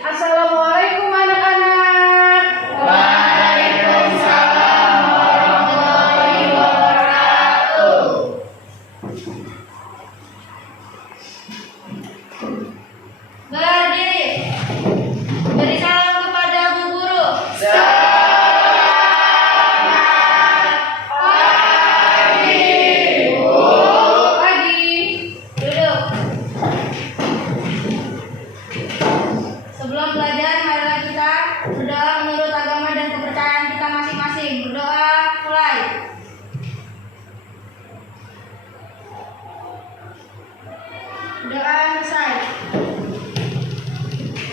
Assalamualaikum anak-anak. Waalaikumsalam warahmatullahi wabarakatuh. Berdiri. Beri salam kepada Bu Guru. Duduk. Sebelum belajar, marilah kita berdoa menurut agama dan kepercayaan kita masing-masing. Berdoa, mulai. Doa selesai.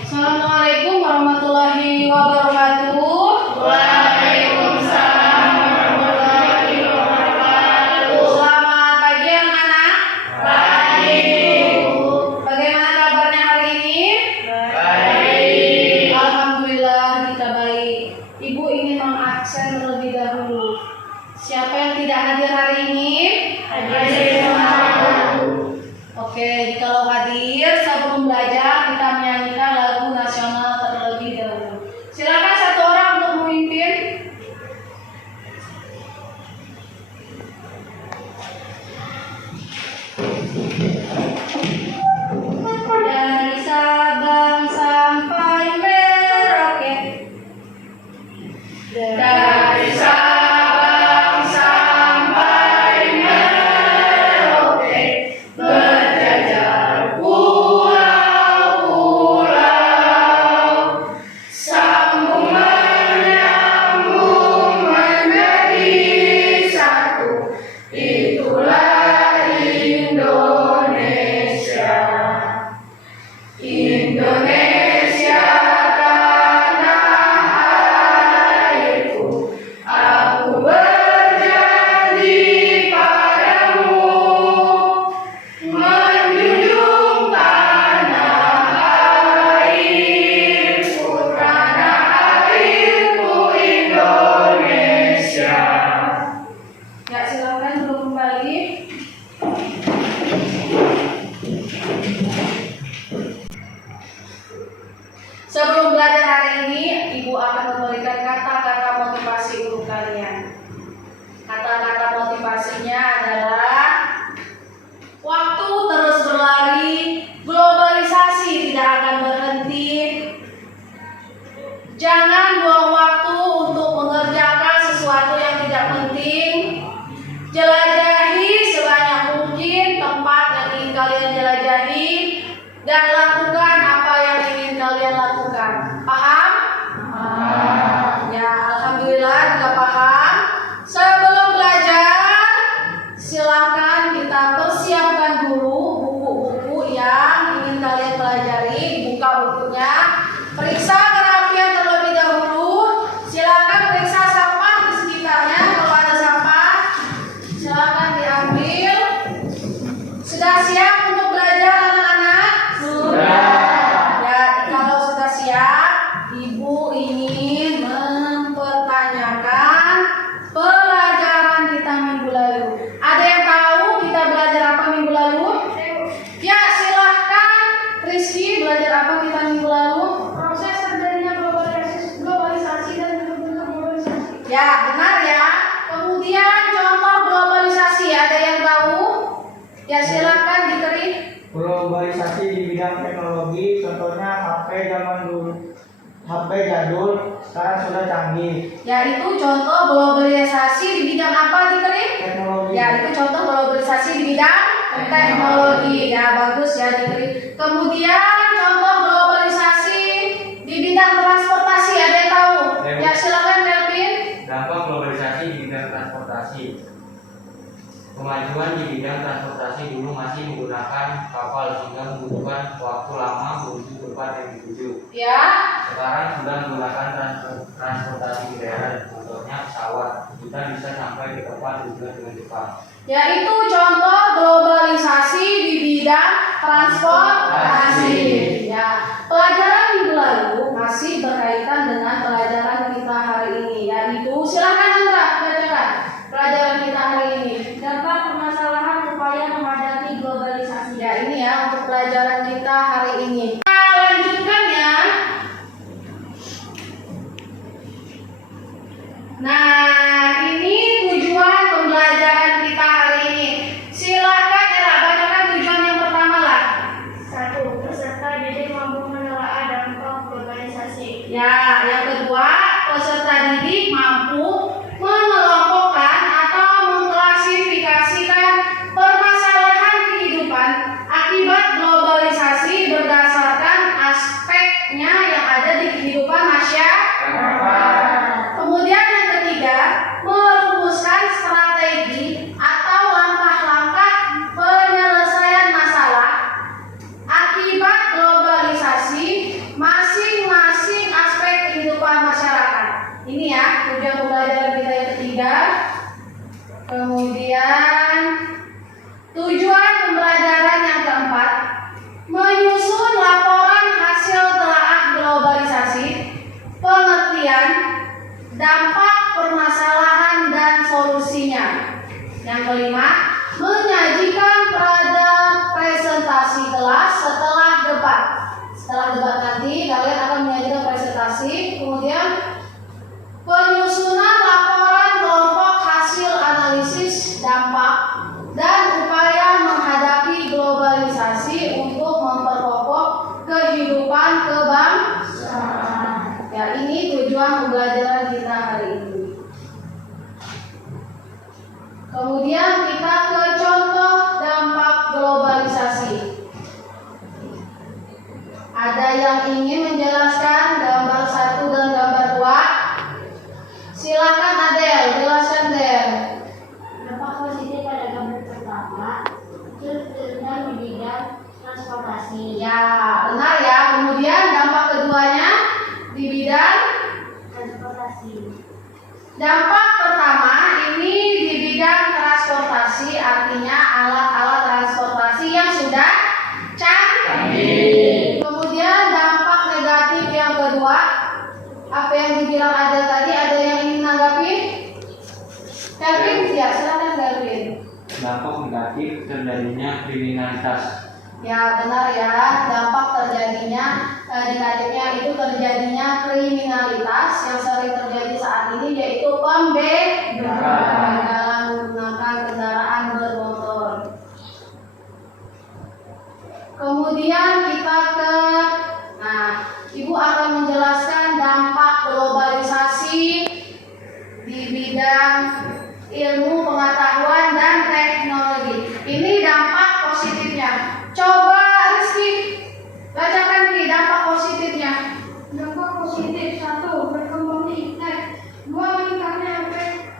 Assalamualaikum warahmatullahi wabarakatuh. Waalaikumsalam warahmatullahi wabarakatuh. Selamat pagi anak-anak. Pagi. Bagaimana kabarnya hari ini? Baik. Alhamdulillah kita baik. Ibu ingin mengabsen terlebih dahulu. Siapa yang tidak hadir hari ini? Oke, kalau hadir sebelum belajar kita menyanyikan lagu nasional terlebih dahulu. Silakan satu orang untuk memimpin. Dari Sabang sampai Merauke. Dari Sabang sampai Merauke, berjajar pulau-pulau, sambung menyambung menjadi satu. Itulah Indonesia. Indonesia tanah airku, aku berjanji padamu, menjunjung tanah airku Indonesia. Ya, silakan dulu kembali. Sebelum belajar hari ini, Ibu akan memberikan kata-kata motivasi untuk kalian. Kata-kata motivasinya adalah: waktu terus berlari, globalisasi tidak akan berhenti. Jangan buang waktu untuk mengerjakan sesuatu yang tidak penting. Jelajahi sebanyak mungkin tempat yang ingin kalian jelajahi dan lakukan apa yang ingin kalian lakukan. Paham? Ya, alhamdulillah juga paham. Sebelum belajar, silakan kita persiapkan dulu buku-buku yang ingin kalian pelajari. Buka bukunya, periksa kerapian terlebih dahulu. Silakan periksa sampah di sekitarnya. Kalau ada sampah, silakan diambil. Sudah siap untuk belajar anak-anak? Ya, kalau sudah siap, Ibu ingin mempertanyakan pelajaran kita minggu lalu. Ada yang tahu kita belajar apa minggu lalu? Ya, silahkan Rizky, belajar apa kita minggu lalu? Proses terjadinya globalisasi dan bentuk globalisasi. Ya, benar ya. Kemudian contoh globalisasi, ada yang tahu? Ya, silahkan diberi. Globalisasi di bidang teknologi, contohnya HP zaman dulu, HP jadul, sekarang sudah canggih. Ya, itu contoh globalisasi di bidang apa diberi? Teknologi. Ya, itu contoh globalisasi di bidang teknologi. Ya, bagus ya diberi. Kemudian contoh globalisasi di bidang transportasi, ada yang tahu? Ya, silakan Melvin. Dampak globalisasi di bidang transportasi. Kemajuan di bidang transportasi dulu masih menggunakan kapal sehingga membutuhkan waktu lama menuju tempat yang dituju. Ya. Sekarang sudah menggunakan transportasi di daerah, contohnya pesawat. Kita bisa sampai ke tempat tujuan dengan cepat. Yaitu contoh globalisasi di bidang transportasi. Ya, pelajaran minggu lalu masih berkaitan dengan pelajaran kita hari ini. Yaitu, silakan Andra bacakan pelajaran kita hari ini. Dampak permasalahan upaya menghadapi globalisasi. Ya, ini ya untuk pelajaran kita hari ini. Kita lanjutkan ya. Nah, ini tujuan pembelajaran kita hari ini. Silakan Ella bacakan tujuan yang pertama lah. 1. Peserta didik mampu menelaah dampak globalisasi. Ya, yang kedua, peserta didik mampu mengelompokkan atau mengklasifikasikan permasalahan kehidupan akibat globalisasi berdasarkan aspeknya yang ada di kehidupan masyarakat. Kemudian yang ketiga, merumuskan strategi atau langkah-langkah penyelesaian masalah akibat globalisasi masing-masing aspek kehidupan masyarakat. Ini ya tujuan pembelajaran kita yang ketiga. Kemudian tujuan pembelajaran yang keempat, menyusun laporan hasil telaah globalisasi, pengertian, dampak permasalahan dan solusinya. Yang kelima, menyajikan pada presentasi kelas setelah debat. Setelah debat nanti kalian akan menyajikan presentasi. Kemudian penyusunan laporan kelompok hasil analisis dampak dan upaya menghadapi globalisasi untuk memperkokoh kehidupan kebangsaan. Ya, ini tujuan pembelajaran kita hari ini. Kemudian kita ke contoh dampak globalisasi. Ada yang ingin menjelaskan gambar 1 dan gambar 2? Silakan Adel, jelaskan Del. Dampak positif pada gambar pertama, terutama di bidang transportasi. Ya, benar ya. Kemudian dampak keduanya di bidang Transportasi. dampak pertama ini di bidang transportasi, artinya alat-alat transportasi yang sudah canggih. Kemudian dampak negatif yang kedua, apa yang dibilang ada tadi, ada yang ingin menanggapi? Kelvin, ya silakan Kelvin. Dampak negatif terjadinya kriminalitas. Ya benar ya, dampak terjadinya negatifnya itu terjadinya kriminalitas yang sering terjadi saat ini, yaitu pembegalan dalam menggunakan kendaraan bermotor. Kemudian kita ke, nah Ibu akan menjelaskan dampak globalisasi di bidang ilmu pengetahuan dan teknologi. Ini dampak positifnya. Coba Rizky bacakan nih dampak positifnya. Dampak positif 1. Berkembangnya internet. 2. Meningkatnya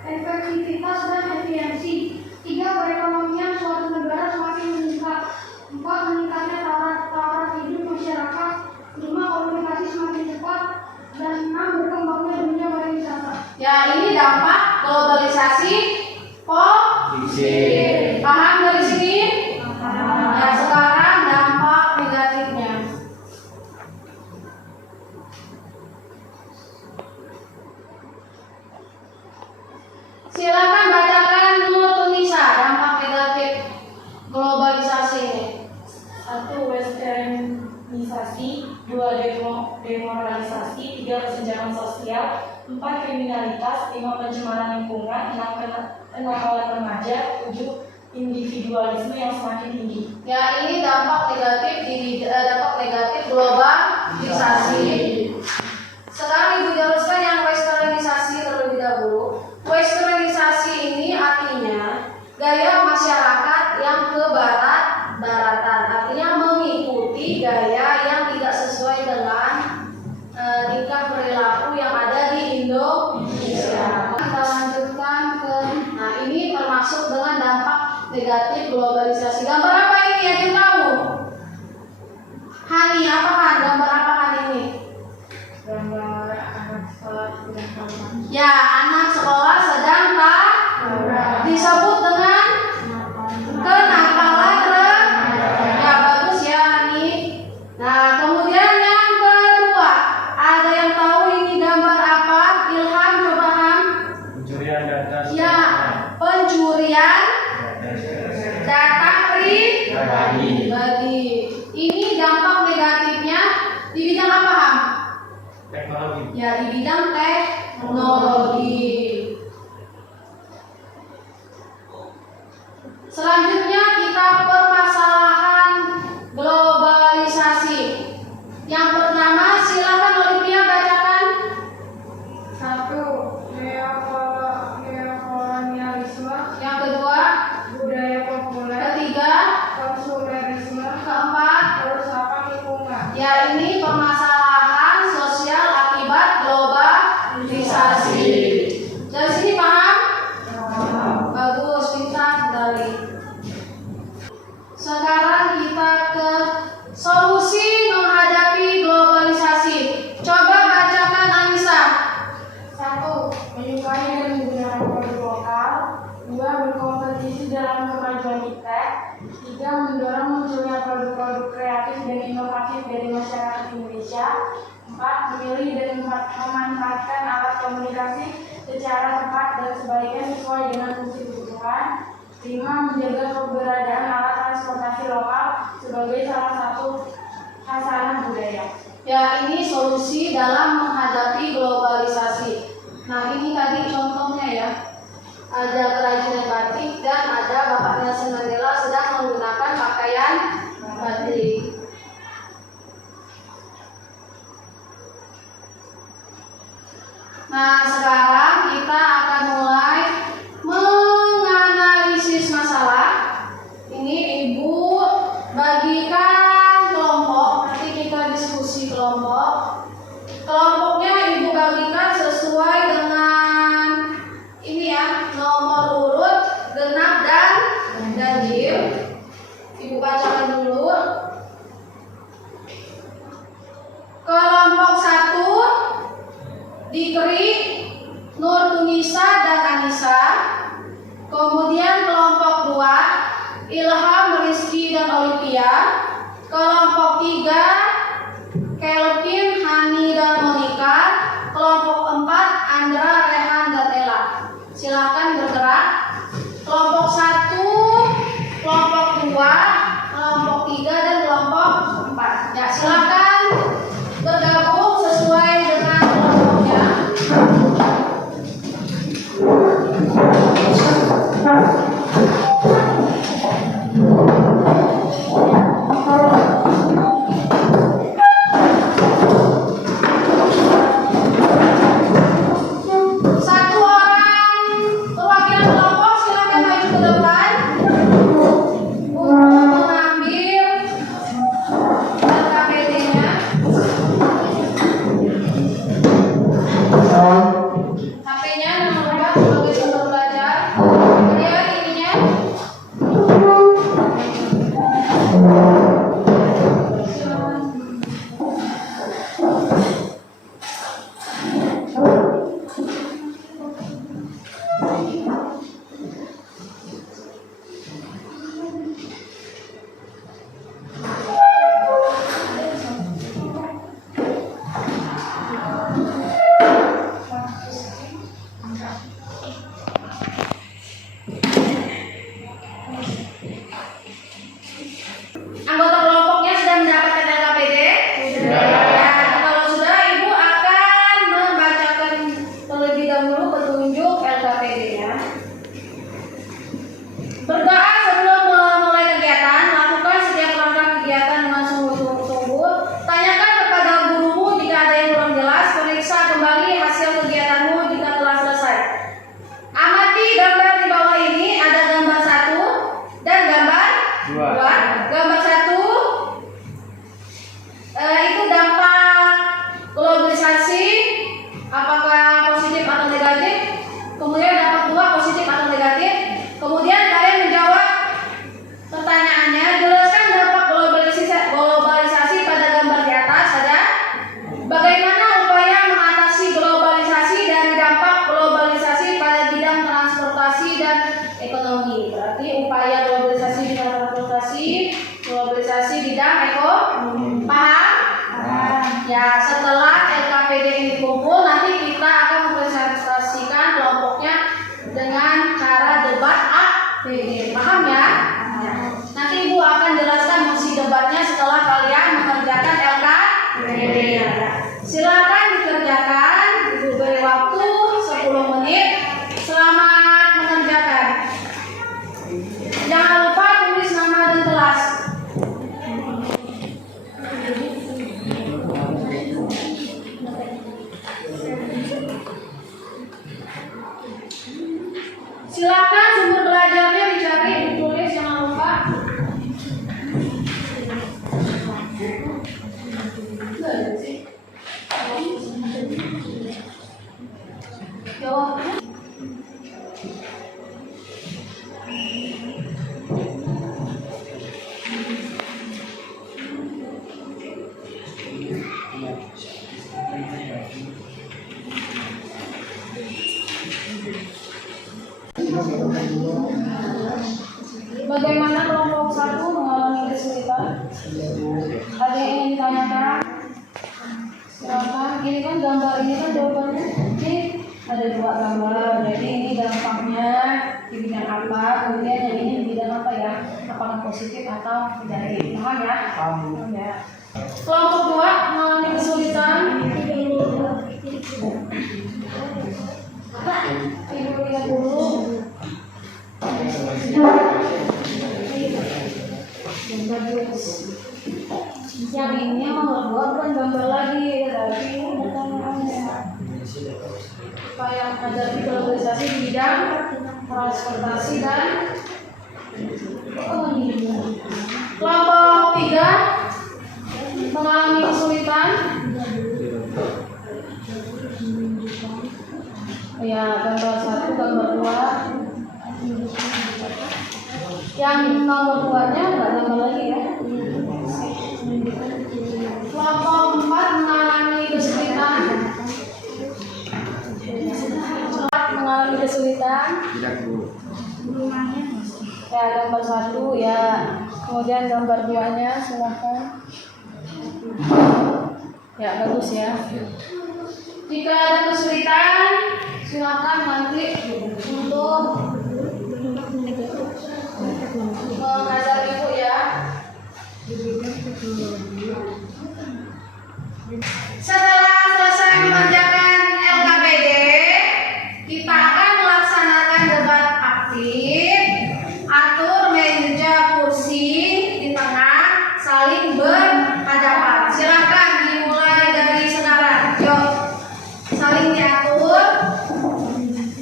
efektivitas dan efisiensi. 3. Perekonomian suatu negara semakin meningkat. 4. Meningkatnya taraf hidup masyarakat. 5. Komunikasi semakin cepat. Dan 6. Berkembangnya dunia pariwisata. Ya, ini dampak globalisasi positif. Paham dari sini? Ya, sekarang dampak negatifnya. Silakan bacakan dulu Tunisa dampak negatif globalisasi ini. 1. Westernisasi. 2. Demoralisasi. 3. Kesenjangan sosial. 4. Kriminalitas. 5. Pencemaran lingkungan. 6. Kenakalan remaja. 7. Individualisme yang semakin tinggi. Ya, ini dampak negatif globalisasi. Sekarang Ibu jelaskan yang westernisasi terlebih dahulu. Westernisasi ini artinya gaya masyarakat yang ke baratan, artinya mengikuti gaya yang tidak sesuai dengan tingkah perilaku yang ada di Indonesia. Kita lanjutkan ke, nah ini termasuk dengan dampak negatif globalisasi. Gambar apa ini? Ada yang tahu? Hani, apa kan? Gambar apa kan ini? Ya, di bidang teknologi. Selanjutnya kita permasalahan globalisasi. Yang pertama, silakan Olivia bacakan. 1. Neokolonialisme. Yang kedua, Budaya populer. ketiga, Konsumerisme. keempat. Kerusakan lingkungan. Ya, ini permasalahan sosial akibat globalisasi. Dari sini paham? Bagus, pintar sekali. Sekarang kita ke solusi menghadapi globalisasi. Coba bacakan Anissa. 1. Menyukai dan menggunakan produk lokal. 2. Berkompetisi dalam kemajuan iptek. 3. Mendorong munculnya produk-produk kreatif dan inovatif dari masyarakat Indonesia. 4. Memilih dan memanfaatkan alat komunikasi secara tepat dan sebaiknya sesuai dengan fungsi kebutuhan. 5. Menjaga keberadaan alat transportasi lokal sebagai salah satu khasanah budaya. Ya, ini solusi dalam menghadapi globalisasi. Nah, ini tadi contohnya ya. Ada kerajinan batik dan ada Bapak Nelson Mandela sedang menggunakan pakaian batik. Nah, sekarang kita akan mulai menganalisis masalah. Ini Ibu bagikan kelompok, nanti kita diskusi kelompok. Kelompoknya Ibu bagikan sesuai dengan ini ya, nomor urut, genap dan ganjil. Ibu bacakan dulu. Kelompok 1 Dikri, Nur Tunisa dan Anissa. Kemudian kelompok 2 Ilham, Rizky dan Olivia. Kelompok 3 Kelvin, Hani dan Monica. Kelompok 4 Andra, Rehan dan Ella. Silakan bergerak. Kelompok 1, kelompok 2, kelompok 3 dan kelompok 4. Ya, silakan bergabung sesuai dengan kelompoknya. Satu orang perwakilan kelompok silakan maju ke depan untuk mengambil LKPD-nya. HP-nya nomor 4 sebagai sumber belajar. Kemudian ininya. Anggota kelompoknya sudah mendapatkan LKPD? Sudah. Ya, kalau sudah, Ibu akan membacakan terlebih dahulu petunjuk LKPD-nya. Berdoa sebelum memulai kegiatan. Lakukan setiap langkah kegiatan dengan sungguh-sungguh. Tanyakan kepada gurumu jika ada yang kurang jelas. Periksa kembali hasil kegiatanmu jika telah selesai. Amati gambar di bawah ini. Ada gambar 1 dan gambar 2. Gambar 1 itu dampak globalisasi, apakah positif atau negatif. Kemudian dampak 2 positif atau negatif. Kemudian kalian menjawab pertanyaannya. Jelaskan dampak globalisasi pada gambar di atas saja. Bagaimana upaya mengatasi globalisasi dan dampak globalisasi pada bidang transportasi dan ekonomi. Berarti upaya globalisasi bidang transportasi, globalisasi bidang ekonomi. Paham? Ya, setelah LKPD ini dikumpul, nanti kita akan mempresentasikan kelompoknya dengan cara debat APD. Paham ya? Nanti Ibu akan jelaskan fungsi debatnya setelah kalian mengerjakan LKPD. Silakan dikerjakan. Ada yang ingin ditanyakan? Silakan. Ini kan gambar ini kan jawabannya. Ini ada 2 gambar. Jadi ini dampaknya di bidang apa? Kemudian yang ini di bidang apa ya? Apakah positif atau tidak? Paham ya? Paham ya. Kelompok 2 mengalami kesulitan. Ibu lihat dulu. Yang ini nomor 2 bukan gambar lagi, tapi ini bukan supaya menghadapi globalisasi di bidang transportasi dan kelompok 3 mengalami kesulitan. Ya, gambar 1, gambar 2. Yang nomor 2-nya enggak nambah lagi ya. Kelompok 4 mengalami kesulitan. 4 mengalami kesulitan. Ya, gambar 1 ya. Kemudian gambar 2-nya silahkan. Ya, bagus ya. Jika ada kesulitan, silakan nanti untuk menghadap ibu ya. Setelah selesai mengerjakan LKPD, kita akan melaksanakan debat aktif. Atur meja kursi di tengah, saling berhadapan. Silakan dimulai dari sekarang. Yuk, saling diatur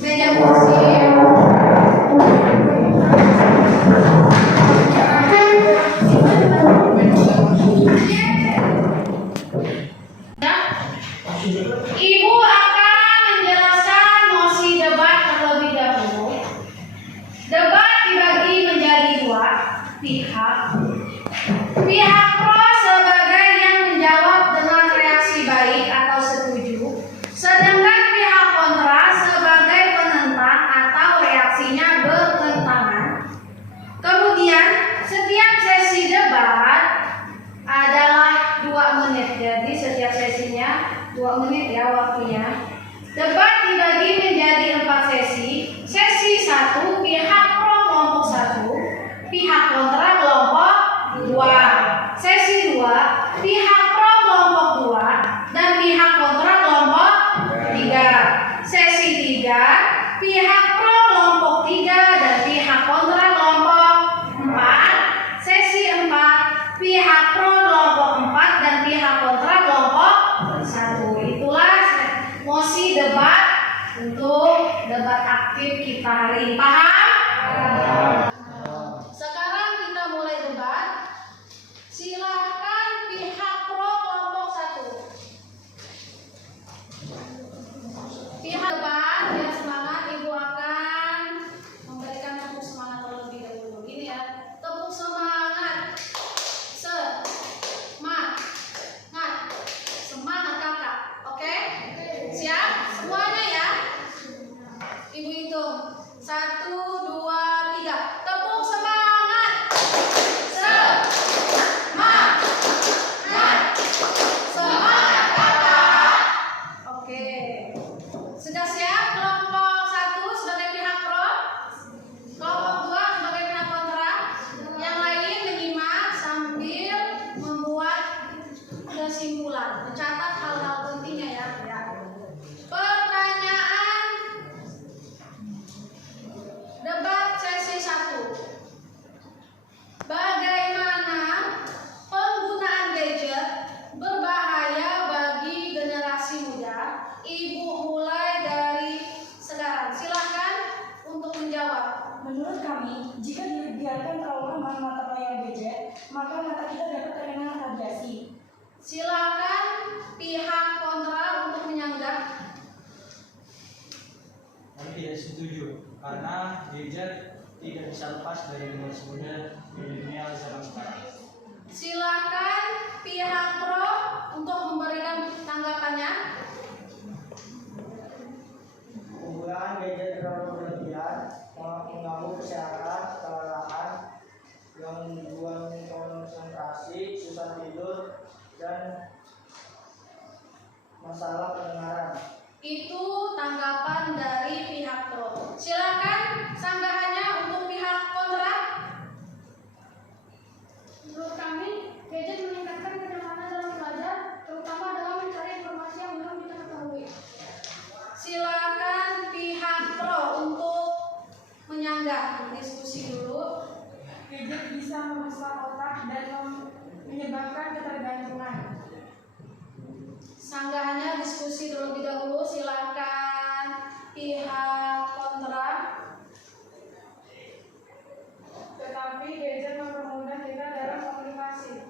meja kursi. Ibu akan menjelaskan mosi debat terlebih dahulu. Debat dibagi menjadi 2 pihak. Pihak pro sebagai yang menjawab dengan reaksi baik atau setuju, sedangkan pihak kontra sebagai penentang atau reaksinya bertentangan. Kemudian setiap sesi debat adalah 2 menit. Jadi setiap sesinya 2 menit ya waktunya. Debat dibagi menjadi 4 sesi. Sesi 1 pihak pro kelompok 1, pihak kontra kelompok 2. Sesi 2 pihak pro kelompok 2 dan pihak kontra kelompok 3. Sesi 3 pihak pro kelompok 3 dan pihak kontra kelompok 4. Sesi 4 pihak pro kelompok 4 dan pihak kontra kelompok 1. Itulah mosi debat untuk debat aktif kita hari ini. Paham? Sekarang kita mulai debat. Silahkan pihak pro kelompok 1. Pihak debat yang semangat, ibu akan memberikan tepuk semangat terlebih dahulu. Gini ya, tepuk semangat. Semangat kakak. Oke? Siap? Semuanya ya. Ibu hitung 1, 2, 3. Tepuk semangat. Semangat kakak. Oke. Sudah siap kelompok 1 sebagai pihak pro? Kelompok 2 sebagai pihak kontra? Yang lain menyimak sambil membuat kesimpulan. Mencatat hal-hal pentingnya ya. Pertanyaan debat sesi 1. Bagaimana penggunaan gadget berbahaya bagi generasi muda? Ibu mulai dari sekarang. Silahkan untuk menjawab. Menurut kami, jika dibiarkan terlalu lama mata layar gadget, maka mata kita dapat terkena radiasi. Silakan pihak kontra untuk menyanggah. Kami tidak setuju karena gadget tidak bisa lepas dari generasi muda di dunia zaman sekarang. Silakan pihak pro untuk memberikan tanggapannya. Penggunaan gadget terlalu berlebihan mengganggu kesehatan, kelelahan, gangguan konsentrasi, susah tidur, dan masalah pendengaran. Itu tanggapan dari pihak pro. Silakan sanggahannya untuk pihak kontra. Menurut kami, gadget meningkatkan kenyamanan dalam belajar, terutama dalam mencari informasi yang belum kita ketahui. Silakan pihak pro untuk menyanggah, diskusi dulu. Gadget bisa merusak otak dan menyebabkan ketergantungan. Sanggahannya diskusi terlebih dahulu. Silakan pihak kontra. Tetapi gadget mempermudah kita dalam komunikasi.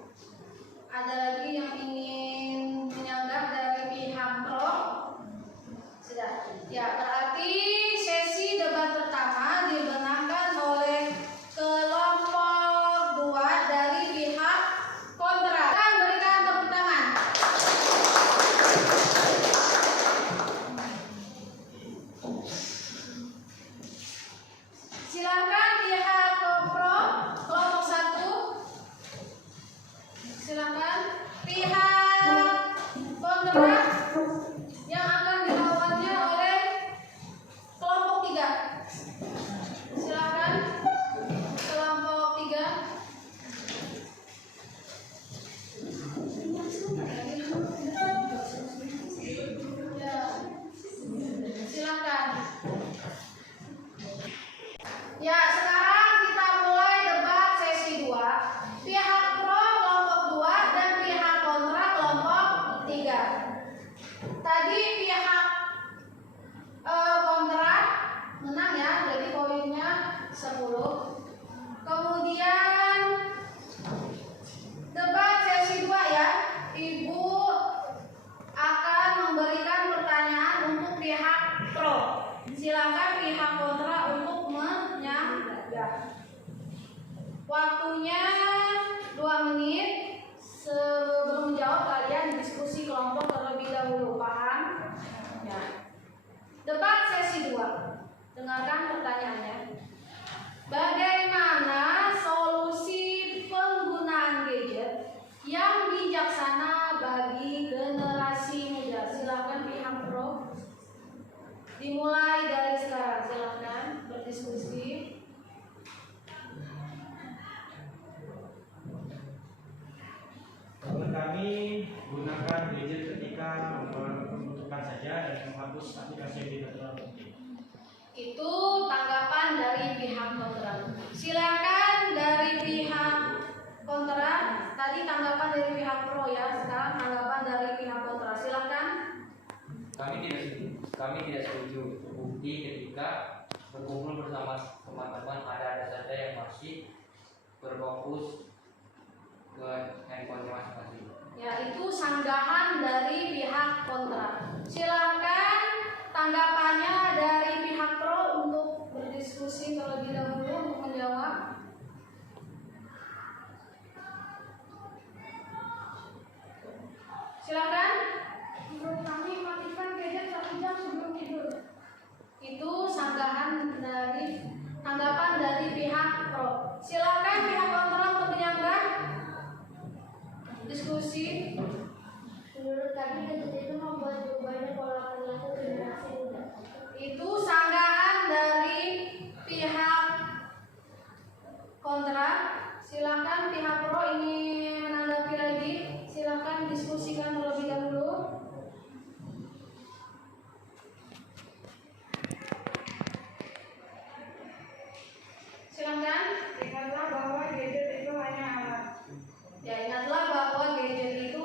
Ada lagi yang ingin menyanggah dari pihak pro? Sudah. Ya, berarti sesi debat pertama dimenangkan oleh kelompok 2 dari pihak kontra. Silakan berikan tepuk tangan. Silakan pihak pro kelompok 1. Silakan pihak kontra yang akan dilawannya oleh kelompok 3. Silakan kelompok 3. Ya, silakan. Ya, sekarang kita mulai debat sesi 2. Pihak pro kelompok 2 dan pihak kontra kelompok 3. Tadi pihak kontra menang ya, jadi poinnya 10. Kemudian debat sesi 2 ya. Ibu akan memberikan pertanyaan untuk pihak pro. Silakan pihak kontra untuk menyanggah. Waktunya 2 menit. Sebelum menjawab kalian diskusi kelompok terlebih dahulu. Paham? Ya. Debat sesi 2. Dengarkan pertanyaannya. Bagaimana solusi penggunaan gadget yang bijaksana bagi generasi muda? Silakan pihak pro. Dimulai dari sekarang. Silakan berdiskusi. Menurut kami, gunakan gadget ketika membutuhkan saja dan menghapus aplikasi yang tidak terlalu penting. Itu tanggapan dari pihak kontra. Silakan dari pihak kontra. Tadi tanggapan dari pihak pro ya. Sekarang tanggapan dari pihak kontra. Silakan. Kami tidak setuju. Terbukti ketika berkumpul bersama teman-teman ada saja yang masih berfokus ke handphonenya masing-masing. Ya, itu sanggahan dari pihak kontra. Silakan tanggapannya dari pihak pro untuk berdiskusi terlebih dahulu untuk menjawab. Silakan. Menurut kami, matikan gadget 1 jam sebelum tidur. Itu sanggahan dari tanggapan dari pihak pro. Silakan pihak kontra untuk menyanggah. Diskusi. Menurut kami, gadget itu membuat berubahnya pola perilaku generasi muda. Itu sanggahan dari pihak kontra. Silakan pihak pro ingin menanggapi lagi. Silakan diskusikan terlebih dahulu. Silakan. Ingatlah bahwa gadget itu hanya alat. Ya, ingatlah bahwa gadget itu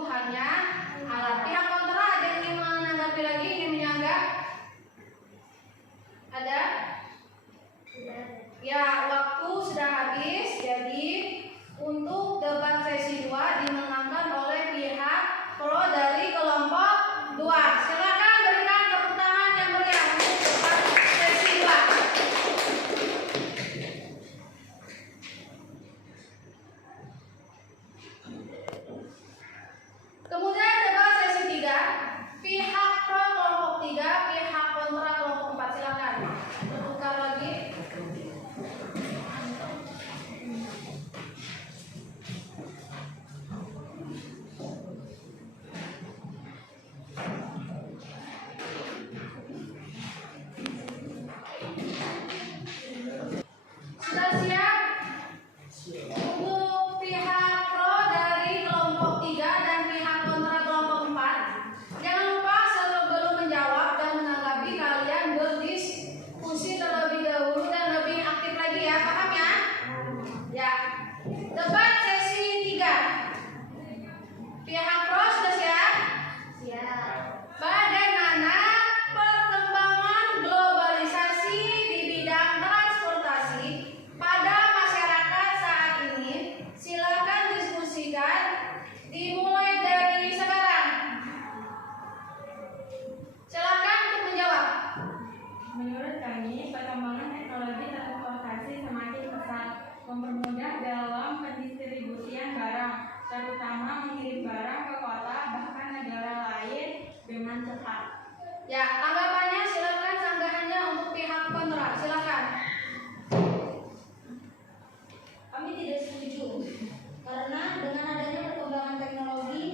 Ya, tanggapannya silakan, sanggahannya untuk pihak kontra. Silakan. Kami tidak setuju karena dengan adanya perkembangan teknologi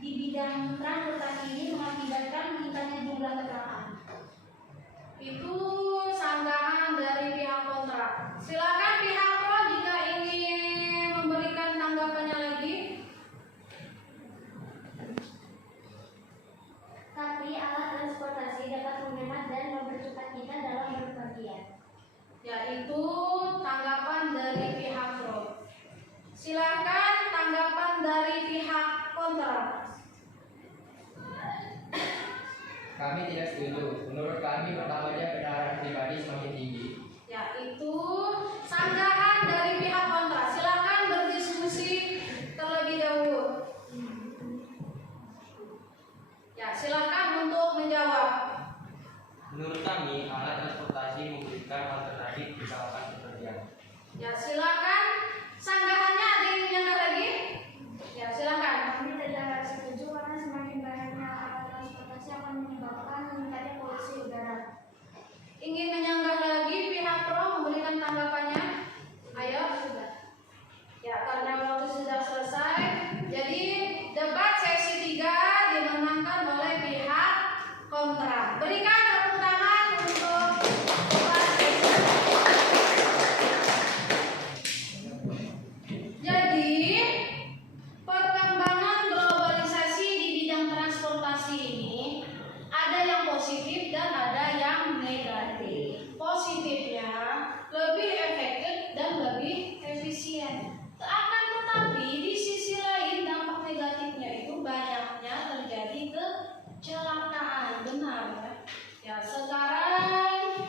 di bidang transportasi ini mengakibatkan meningkatnya jumlah kecelakaan. Itu sanggahan dari pihak kontra. Silakan pihak pro jika ingin memberikan tanggapannya lagi. Tapi alat transportasi dapat menghemat dan mempercepat kita dalam berpergian. Yaitu tanggapan dari pihak pro. Silakan tanggapan dari pihak kontra. Kami tidak setuju. Menurut kami bertambahnya kendaraan pribadi semakin tinggi. Yaitu sanggahan dari pihak kontra. Silakan berdiskusi terlebih dahulu. Ya, silakan untuk menjawab. Menurut kami, alat transportasi memberikan alternatif misalkan bepergian. Ya, silakan sanggahannya ada yang menyangga lagi? Ya, silakan. Kami tidak setuju karena semakin banyaknya alat transportasi akan menyebabkan meningkatnya polusi udara. Ingin menyanggah lagi pihak pro memberikan tanggapannya? Ayo. Ya, karena waktu sudah selesai, jadi debat sesi 3 dimenangkan oleh pihak kontra. Berikan tepuk tangan untuk debat sesi. Jadi, perkembangan globalisasi di bidang transportasi ini ada yang positif dan ada yang negatif. Positifnya lebih efektif dan lebih efisien. Akan tetapi di sisi lain dampak negatifnya itu banyaknya terjadi kecelakaan, benar ya? Ya, sekarang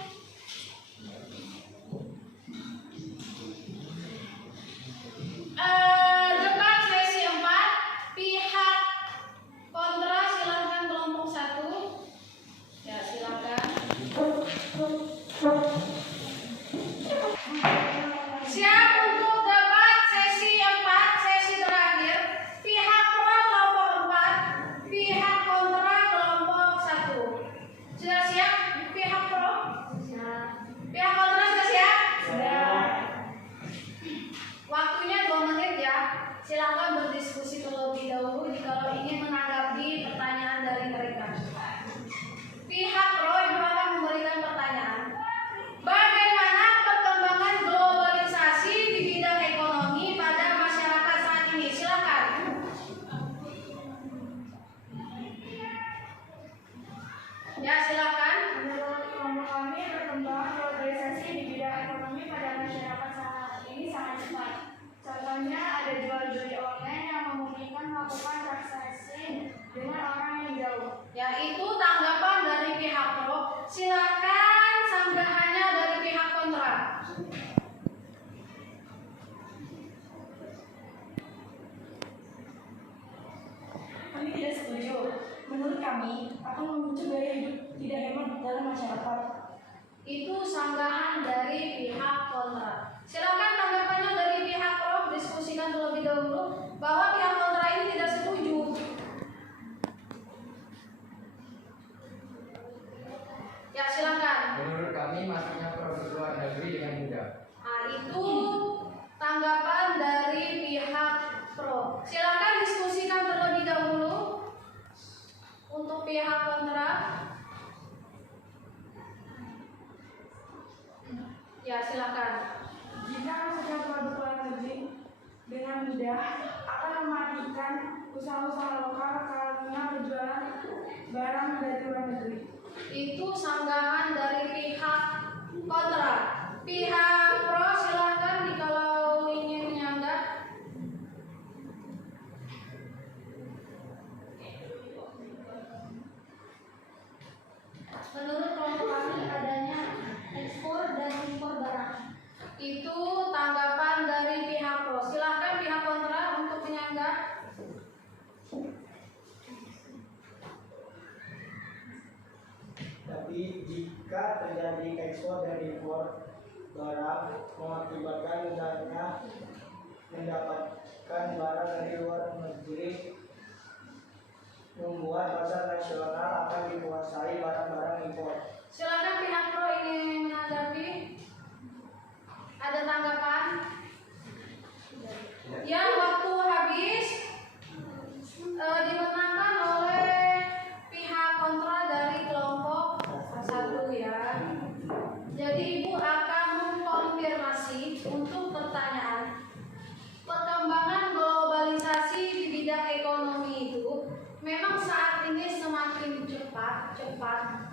debat sesi 4, pihak kontra silahkan kelompok 1. Ya, silakan. Siap untuk debat sesi 4, sesi terakhir. Pihak pro kelompok 4, pihak kontra kelompok 1. Sudah siap pihak pro? Pihak kontra sudah siap? Sudah. Waktunya 2 menit ya. Silakan berdiskusi terlebih dahulu jika ingin menanggapi pertanyaan dari mereka. Pihak pro itu akan memberikan pertanyaan. Bagaimana perkembangan globalisasi di bidang ekonomi pada masyarakat saat ini? Silakan. Ya, silakan. Menurut kelompok kami, perkembangan globalisasi di bidang ekonomi pada masyarakat saat ini sangat cepat. Contohnya ada jual beli online yang memungkinkan melakukan transaksi dengan orang yang jauh. Yaitu tanggapan dari pihak pro. Silakan sanggahannya dari pihak kontra. Kami tidak setuju. Menurut kami akan memicu gaya hidup tidak hemat dalam masyarakat. Itu sanggahan dari pihak kontra. Silakan tanggapannya dari pihak pro, diskusikan terlebih dahulu bahwa pihak kontra ini tidak setuju. Ya, silakan. Menurut kami, masuknya produk luar negeri dengan mudah. Nah, itu tanggapan dari pihak pro. Silakan diskusikan terlebih dahulu untuk pihak kontra. Ya, silakan. Jika masuknya produk luar negeri dengan mudah akan mematikan usaha-usaha lokal karena berjualan barang dari luar negeri. Itu sanggahan dari pihak kontra. Pihak pro silakan kalau ingin menyanggah. Menurut kelompok kami adanya ekspor dan impor barang. Itu tanggapan dari pihak pro. Silakan pihak kontra untuk menyanggah. Tapi jika terjadi ekspor dan impor barang mengakibatkan negaranya mendapatkan barang dari luar negeri membuat pasar nasional akan dikuasai barang-barang impor. Silakan pihak pro ingin menanggapi. Ada tanggapan? Ya, waktu habis dimenangkan oleh pihak kontra dari kelompok 1 ya. Jadi Ibu akan mengkonfirmasi untuk pertanyaan perkembangan globalisasi di bidang ekonomi itu memang saat ini semakin cepat,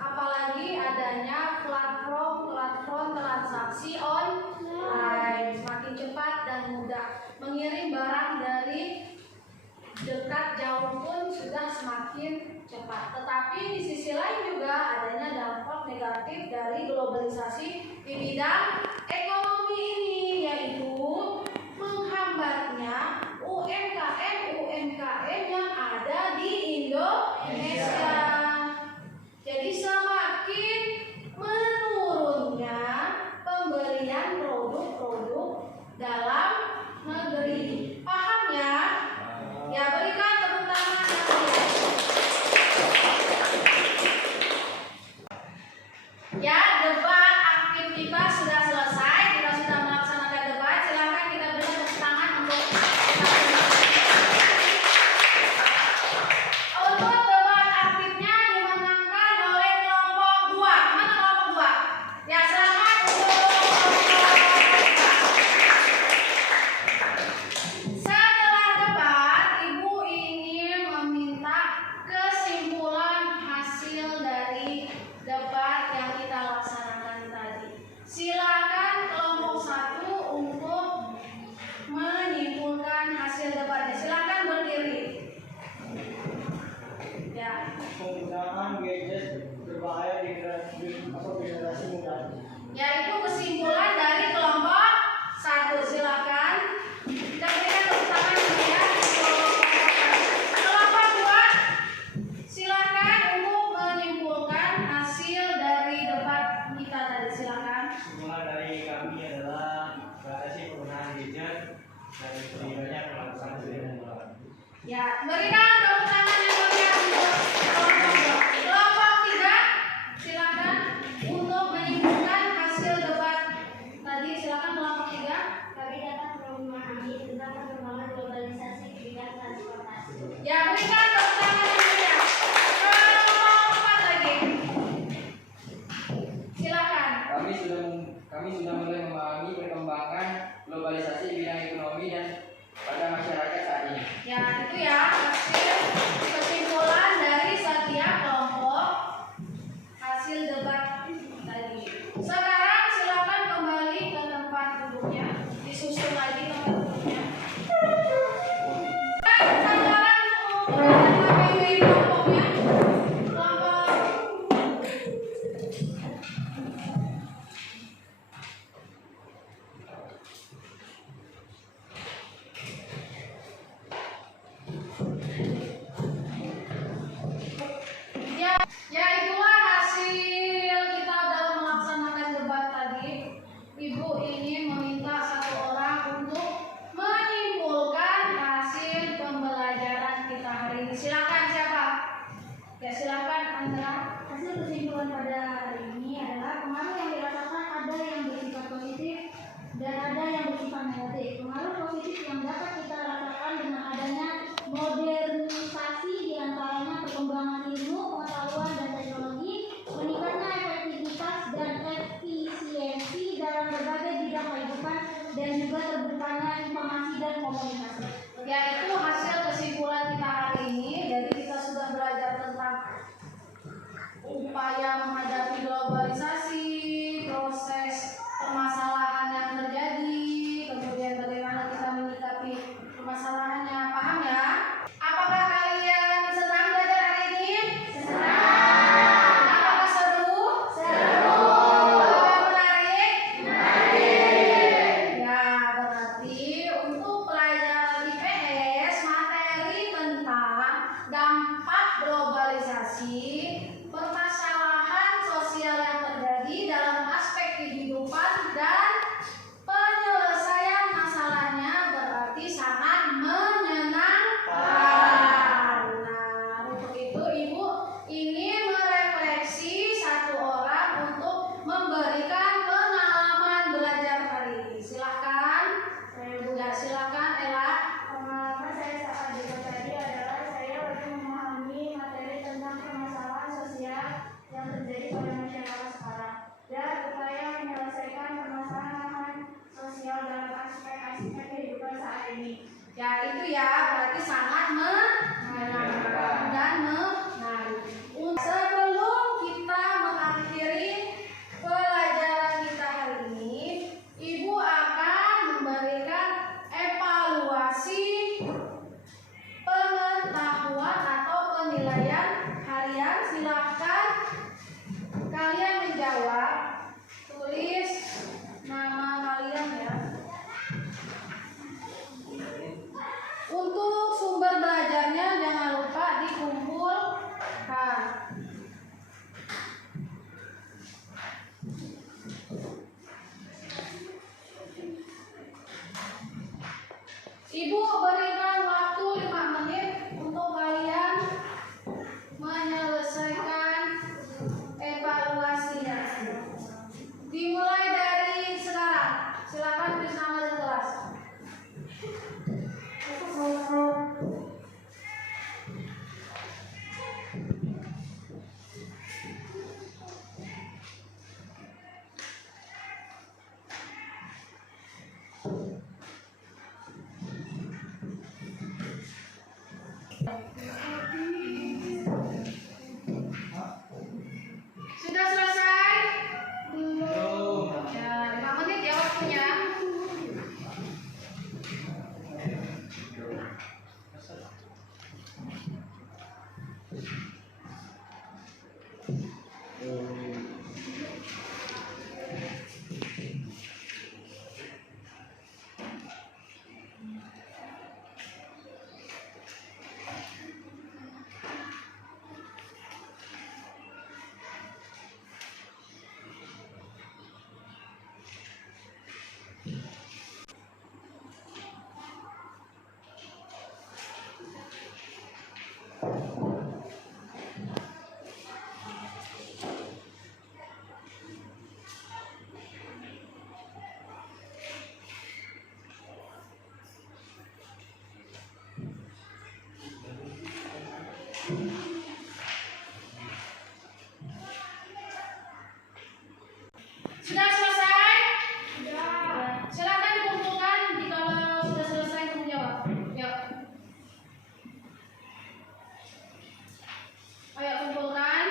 apalagi adanya platform transaksi online semakin cepat dan mudah, mengirim barang dari dekat jauh pun sudah semakin cepat. Tetapi di sisi lain juga adanya dampak negatif dari globalisasi di bidang ekonomi ini, yaitu menghambatnya UMKM yang ada di Indonesia. Jadi semakin menurunnya pembelian produk-produk dalam negeri. Paham ya? Ya, berikan tepuk tangan yang meriah. Ya, debat aktif kita sudah selesai. Kita sudah melaksanakan debat. Silakan kita berikan tepuk tangan untuk debat aktifnya dimenangkan oleh kelompok 2. Mana kelompok 2? Ya, silakan untuk setelah debat, Ibu ingin meminta kesimpulan hasil dari debat yang kita laksanakan tadi. Silakan kelompok 1 untuk menyimpulkan hasil debatnya. Silakan berdiri. Ya. Penggunaan gadget berbahaya di generasi muda. Yaitu kesimpulan dari kelompok 1. Silakan. Kita berikan tepuk tangan ya. Kelompok 2, silakan untuk menyimpulkan hasil dari debat kita tadi. Silakan. Semula dari kami adalah batasi penggunaan gadget dan setidaknya pelaksana sudah dimulai. Ya, berikan tepuk tangan yang meriah untuk kelompok 2. Kelompok 3, silakan untuk menyimpulkan hasil debat tadi. Silakan kelompok 3. Kami dapat memahami tentang perkembangan globalisasi di bidang transportasi. Ya, berikan tepuk tangan yang meriah. Kelompok 4 lagi. Silakan. Kami sudah mulai memahami perkembangan globalisasi di bidang ekonomi dan pada masyarakat saat ini. Ya, itu ya hasil kesimpulan dari setiap kelompok hasil debat tadi. Sekarang silakan kembali ke tempat duduknya, disusun lagi tempat duduknya. Sekarang untuk memilih kelompoknya. Kelompok ya, itulah hasil kita dalam melaksanakan debat tadi. Ibu ingin meminta satu orang untuk menyimpulkan hasil pembelajaran kita hari ini. Silakan siapa? Ya, silakan Andra. Hasil kesimpulan pada hari ini adalah pengaruh yang dirasakan ada yang bersifat positif dan ada yang bersifat negatif. Pengaruh positif yang dapat kita rasakan dengan adanya modernisasi diantaranya perkembangan ilmu, pengetahuan dan teknologi, meningkatnya efektivitas dan efisiensi dalam berbagai bidang kehidupan dan juga terbukanya informasi dan komunikasi. Yaitu hasil kesimpulan kita hari ini. Jadi kita sudah belajar tentang upaya menghadapi globalisasi, proses permasalahan yang terjadi, kemudian bagaimana kita menyikapi permasalahannya. Paham ya? Apakah kalian senang belajar hari ini? Senang. Apakah seru? Seru. Apakah menarik? Menarik. Ya, berarti untuk pelajaran IPS materi tentang dampak globalisasi, permasalahan sosial yang terjadi dalam aspek kehidupan dan penyelesaian masalahnya berarti sangat menyenangkan. Nah, untuk itu Ibu berikan waktu 5 menit untuk kalian menyelesaikan evaluasinya. Dimulai dari sekarang. Silakan tulis nama dan kelas. Sudah selesai? Belum. Ya, 5 menit ya waktunya. Sudah selesai? Sudah. Silakan dikumpulkan jika sudah selesai untuk menjawab. Yuk. Ayo kumpulkan.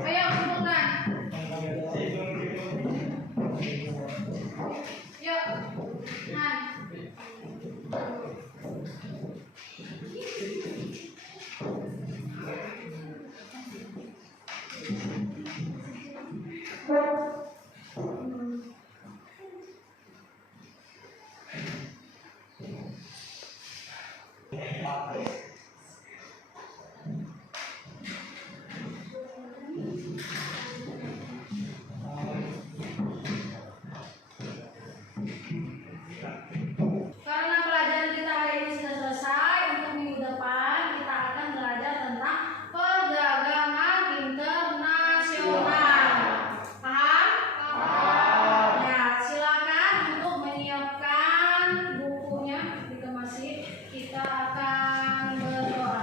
Ayo kumpulkan. Yuk. Nah. Karena pelajaran kita hari ini sudah selesai, untuk minggu depan kita akan belajar tentang perdagangan internasional. Paham? Paham. Ya, silakan untuk menyiapkan bukunya dikemasi. Kita akan berdoa.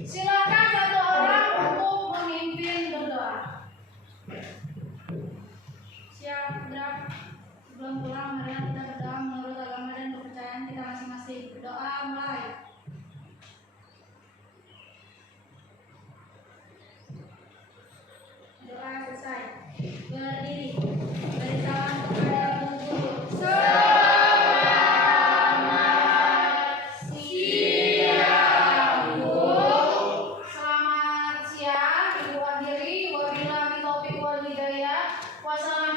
Silakan satu orang untuk memimpin berdoa. Siap, gerak. Sebelum pulang, marilah kita berdoa menurut agama dan kepercayaan kita masing-masing. Berdoa mulai. Doa selesai. Berdiri. Beri salam kepada guru. Selamat siang, Bu. Selamat siang, Ibu akhiri. Wabillahi taufiq wal hidayah. Wassalamualaikum